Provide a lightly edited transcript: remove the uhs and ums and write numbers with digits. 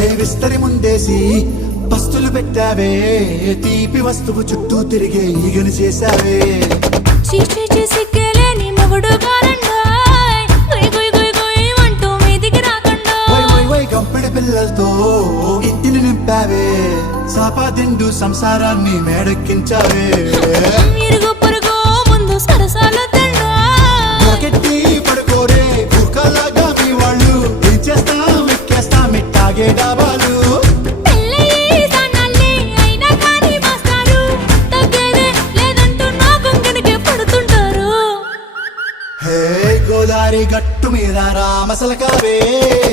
విస్తరి ముందేసి పస్తులు పెట్టావే, తీపి వస్తువు చుట్టూ తిరిగే ఈగను చేశావే. చీచి సిగ్గలేని మొగుడు గారండోయ్, గుయ్ గుయ్ గుయ్ గుయ్ అంటూ మీదికి రాకండోయ్. వై వై వై గంపెడి పిల్లలతో ఇంటిని నింపావే, సాపాదిండు సంసారాన్ని మేడెక్కించావే. ఇరుగు పొరుగు ముందు సరసాలొద్దండోయ్, గట్టి పడుకోరే కుక్కలాగా మీ వాళ్ళు, ఏం చేస్తాం ఎక్కేస్తాం ఇట్టాగే డాబాలు. పెళ్ళయి సన్నాళ్ళే అయినా కానీ మాస్తారు, తగ్గేదే లేదంటూ నా కొంగనికే పడుతుంటారు. హే గోదారి గట్టు మీద రామసలకావే,